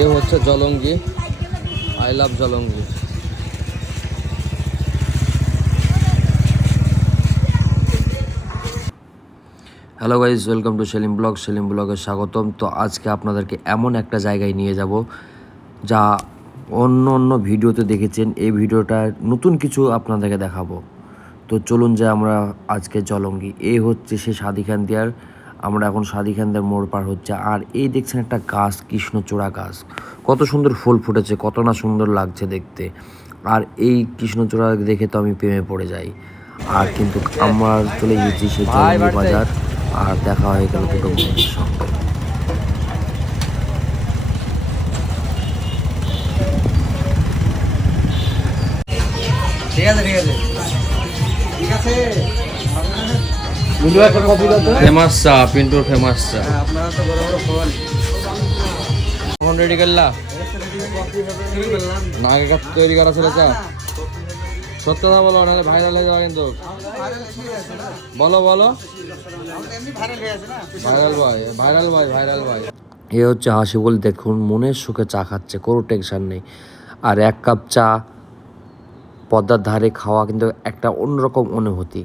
এ হচ্ছে Jalangi. I love Jalangi. Hello guys welcome to Selim blog Selim ব্লগে স্বাগতম। তো আজকে আপনাদেরকে এমন একটা জায়গায় নিয়ে যাব, যা অন্য অন্য ভিডিওতে দেখেছেন। এই ভিডিওটা নতুন কিছু আপনাদেরকে দেখাবো। তো চলুন যে আমরা আজকে জলঙ্গি। এই হচ্ছে সে সাদিখান দিয়ার আমরা এখন সাদিখান দিয়ার মোড় পার হচ্ছে। আর এই দেখছেন একটা গাছ কৃষ্ণচূড়া গাছ। কত সুন্দর ফুল ফুটেছে কত না সুন্দর লাগছে দেখতে। আর এই কৃষ্ণচূড়া দেখে তো আমি প্রেমে পড়ে যাই। আর কিন্তু আমরা চলে গেছি সেই বাজার। আর দেখা হয়ে গেল দুটো বন্ধুর সঙ্গে। ফেমাস চা পিন্টুর ফেমাস চা। হ্যাঁ, কখন রেডি করলা? না আগে কাপ তৈরি করা ছিল চা। সত্য কথা বলো নাহলে ভাইরাল হয়ে যাবে কিন্তু। বলো বলো। ভাইরাল ভাই ভাইরাল ভাই ভাইরাল ভাই এ হচ্ছে হাসিবুল দেখুন মনের সুখে চা খাচ্ছে কোনো টেনশন নেই। আর এক কাপ চা পদ্মার ধারে খাওয়া কিন্তু একটা অন্যরকম অনুভূতি।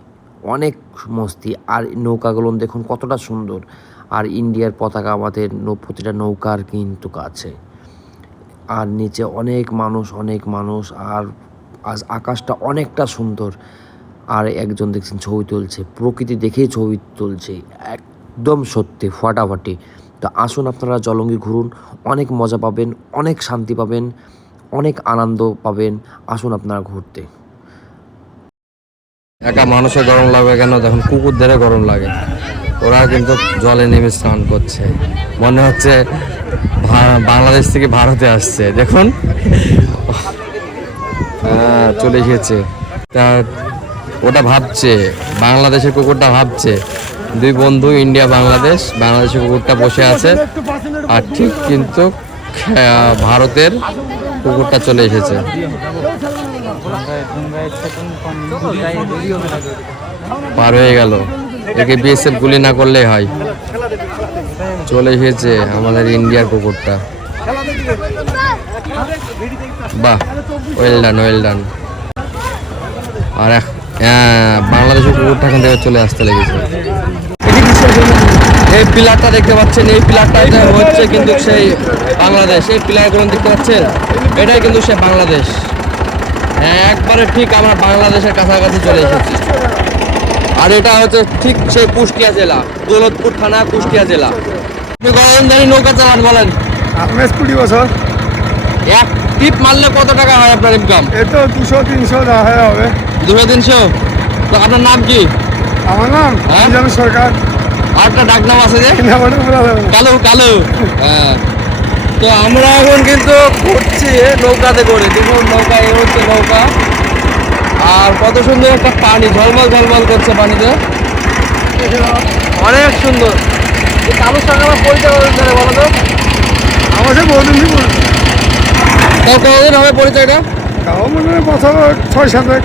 অনেক মস্তি। আর নৌকাগুলো দেখুন কতটা সুন্দর। আর ইন্ডিয়ার পতাকা আমাদের প্রতিটা নৌকার কিন্তু কাছে। আর নিচে অনেক মানুষ অনেক মানুষ। আর আজ আকাশটা অনেকটা সুন্দর। আর একজন দেখছেন ছবি তুলছে। প্রকৃতি দেখেই ছবি তুলছে। একদম সত্যি, ফাটাফাটি। তো আসুন আপনারা জলঙ্গি ঘুরুন। অনেক মজা পাবেন, অনেক শান্তি পাবেন, অনেক আনন্দ পাবেন। আসুন আপনারা ঘুরতে। একা মানুষের গরম লাগবে কেন? দেখুন, কুকুরদেরও গরম লাগে। ওরা কিন্তু জলে নেমে স্নান করছে। মনে হচ্ছে বাংলাদেশ থেকে ভারতে আসছে। দেখুন। চলে এসেছে। তা, ওটা ভাবছে, বাংলাদেশের কুকুরটা ভাবছে। দুই বন্ধু, ইন্ডিয়া, বাংলাদেশ, বাংলাদেশের কুকুরটা বসে আছে। আর ঠিক কিন্তু ভারতের কুকুরটা চলে এসেছে। পার হয়ে গেল। একে বিএসএফ গুলি না করলেই হয়। চলে এসেছে আমাদের ইন্ডিয়ার কুকুরটা বাহ ওয়েল ডান ওয়েল ডান আর হ্যাঁ, বাংলাদেশের কুকুরটা এখান থেকে চলে আসতে লেগেছে। এই পিলারটা দেখতে পাচ্ছেন এই পিলারটা হচ্ছে কিন্তু সেই বাংলাদেশ। এই পিলারগুলো দেখতে পাচ্ছেন? এটাই কিন্তু সে বাংলাদেশ। হ্যাঁ একবারে ঠিক আমার বাংলাদেশের কাছাকাছি চলে এসেছি। আর এটা হচ্ছে ঠিক সেই কুষ্টিয়া জেলা দৌলতপুর থানা কুষ্টিয়া জেলা। আপনি গরমদারি নৌকা চালান বলেন। আপনার কুড়ি বছর? এক টিপ মারলে কত টাকা হয় আপনার ইনকাম এ তো দুশো তিনশো দেখা হবে। দুশো তিনশো? তো আপনার নাম কি? আমার নাম হ্যাঁ? সরকার। আর একটা ডাক নাম আছে যে। কালো কালো। হ্যাঁ। তো আমরা এখন কিন্তু ঘুরছি নৌকাতে করে দেখুন নৌকা এ হচ্ছে নৌকা। আর কত সুন্দর একটা পানি ঝলমল ঝলমল করছে পানিতে। অনেক সুন্দর। এই কালোর সঙ্গে আমার পরিচয় বলো তো? আমার সে বহুদিন তাও কতদিন হবে পরিচয়টা? তাও মনে হয় বছর ছয় সাতেক।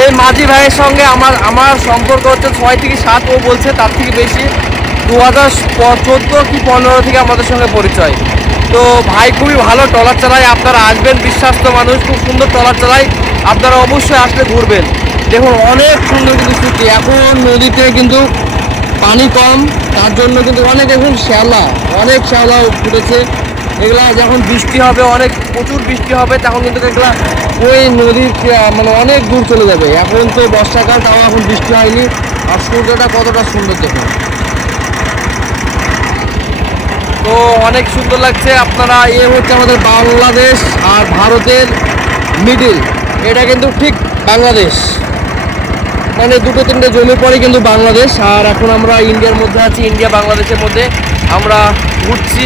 এই মাঝি ভাইয়ের সঙ্গে আমার আমার সম্পর্ক হচ্ছে ছয় থেকে সাত ও বলছে তার থেকে বেশি। দু হাজার চোদ্দ কি পনেরো থেকে আমাদের সঙ্গে পরিচয়। তো ভাই খুবই ভালো ট্রলার চালায়, আপনারা আসবেন, বিশ্বাস্ত মানুষ, খুব সুন্দর ট্রলার চালায়। আপনারা অবশ্যই আসলে ঘুরবেন। দেখুন, অনেক সুন্দর কিন্তু স্মৃতি এখন নদীতে কিন্তু পানি কম, তার জন্য কিন্তু অনেক এখন শ্যাওলা অনেক শ্যাওলা ফুটেছে। এগুলা যখন বৃষ্টি হবে, অনেক, প্রচুর বৃষ্টি হবে, তখন কিন্তু এগুলা ওই নদীর মানে অনেক দূর চলে যাবে। এখন তো বর্ষাকাল, তাও এখন বৃষ্টি হয়নি। আর সূর্যটা কতটা সুন্দর দেখুন। তো অনেক সুন্দর লাগছে। আপনারা এ হচ্ছে আমাদের বাংলাদেশ আর ভারতের মিডিল এটা কিন্তু ঠিক বাংলাদেশ। মানে দুটো তিনটে জমি পরে কিন্তু বাংলাদেশ। আর এখন আমরা ইন্ডিয়ার মধ্যে আছি, ইন্ডিয়া বাংলাদেশের মধ্যে। আমরা ঘুরছি।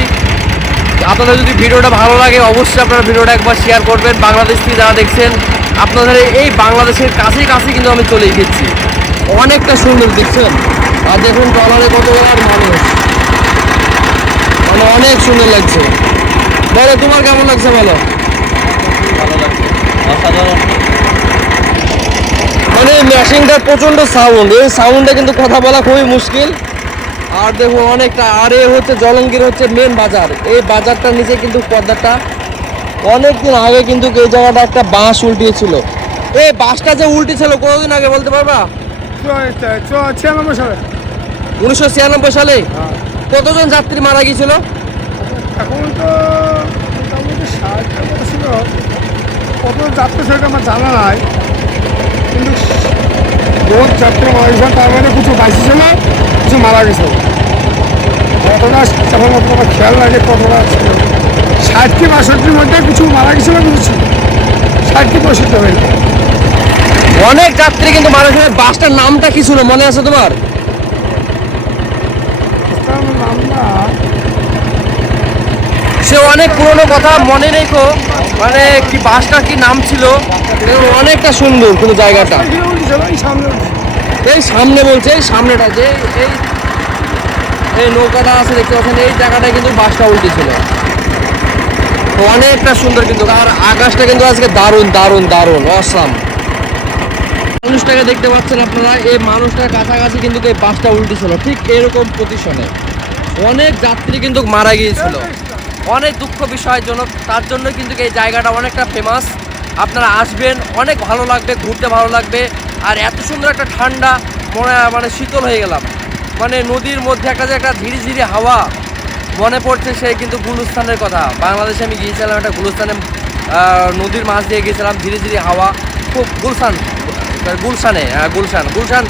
আপনাদের যদি ভিডিওটা ভালো লাগে, অবশ্যই আপনারা ভিডিওটা একবার শেয়ার করবেন। বাংলাদেশ থেকে যারা দেখছেন, আপনাদের এই বাংলাদেশের কাছে কাছে কিন্তু আমি চলে এসেছি অনেকটা সুন্দর, দেখছেন? আর দেখুন ট্রলারে কত মানুষ। মানে অনেক সুন্দর লাগছে। বলো তোমার কেমন লাগছে বলো? ভালো লাগছে অসাধারণ মানে মেশিনটার প্রচণ্ড সাউন্ড এই সাউন্ডে কিন্তু কথা বলা খুবই মুশকিল। আর দেখুন অনেকটা আর এ হচ্ছে জলঙ্গির হচ্ছে মেন বাজার। এই বাজারটার নিচে কিন্তু পদ্মাটা অনেকদিন আগে কিন্তু এই জায়গাটা একটা বাঁশ উল্টিয়েছিল। এই বাঁশটা যে উল্টেছিল কতদিন আগে বলতে পারবা? ছিয়ানব্বই সালে। উনিশশো ছিয়ানব্বই সালে? কতজন যাত্রী মারা গিয়েছিল? এখন তো মোটামুটি ষাটটা মতো ছিল। কত যাত্রী সেটা আমার জানা নাই। কিন্তু বহুত যাত্রী মারা গেছে তার মধ্যে কিছু বাঁচি ছিল কিছু মারা গেছে। কতটা তখন অতটা খেয়াল লাগে কতটা ছিল ষাট কি বাষট্টির মধ্যে কিছু মারা গেছিল কিছু ছিল ষাট কি পঁয়ষট্টি অনেক যাত্রী কিন্তু মারা গেছে। বাসটার নামটা কি ছিল? মনে আছে তোমার তার নাম না সে অনেক পুরনো কথা মনে নেই রেখো। মানে কি বাসটার কি নাম ছিল? অনেকটা সুন্দর কিন্তু জায়গাটা। এই সামনে বলছে, এই সামনেটা যে এই এই নৌকাটা আছে দেখতে পাচ্ছেন, এই জায়গাটায় কিন্তু বাসটা উল্টে ছিল। অনেকটা সুন্দর কিন্তু, আর আকাশটা কিন্তু আজকে দারুণ দারুণ দারুণ অসাম মানুষটাকে দেখতে পাচ্ছেন আপনারা, এই মানুষটার কাছাকাছি কিন্তু এই বাসটা উল্টে ছিল, ঠিক এরকম পজিশনে অনেক যাত্রী কিন্তু মারা গিয়েছিল। অনেক দুঃখ বিষয়জনক, তার জন্য কিন্তু এই জায়গাটা অনেকটা ফেমাস আপনারা আসবেন, অনেক ভালো লাগবে, ঘুরতে ভালো লাগবে। আর এত সুন্দর একটা ঠান্ডা, মনে মানে শীতল হয়ে গেলাম। মানে নদীর মধ্যে একটা যে একটা ধীরে ধীরে হাওয়া মনে পড়ছে, সেই কিন্তু গুলস্থানের কথা। বাংলাদেশে আমি গিয়েছিলাম একটা গুলস্থানে নদীর মাছ দিয়ে গিয়েছিলাম ধীরে ধীরে হাওয়া। খুব গুলশান গুলশানে গুলশান গুলশান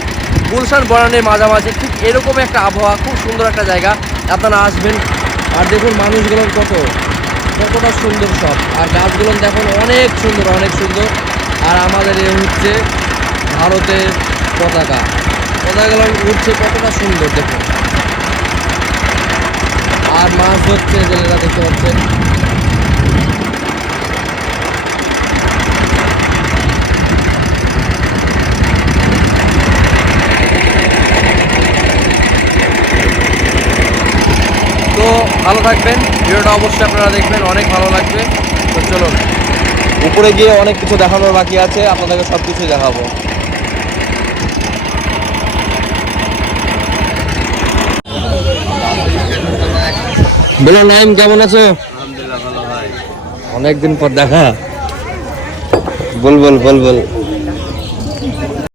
গুলশান বনানের মাঝামাঝি, ঠিক এরকম একটা আবহাওয়া, খুব সুন্দর একটা জায়গা। আপনারা আসবেন আর দেখুন মানুষগুলো কত, কতটা সুন্দর সব। আর গাছগুলো দেখুন অনেক সুন্দর অনেক সুন্দর। আর আমাদের এ হচ্ছে ভারতের পতাকা। পতাকাগুলো উঠছে কতটা সুন্দর, দেখুন। আর মাছ ধরছে, জেলেরা দেখতে পাচ্ছেন তো ভালো থাকবেন। ভিডিওটা অবশ্যই আপনারা দেখবেন অনেক ভালো লাগবে। তো চলুন। উপরে গিয়ে অনেক কিছু দেখানোর বাকি আছে আপনাদেরকে সব কিছুই দেখাবো। বলো নাইম কেমন আছো? অনেকদিন পর দেখা। বল বল বল বল।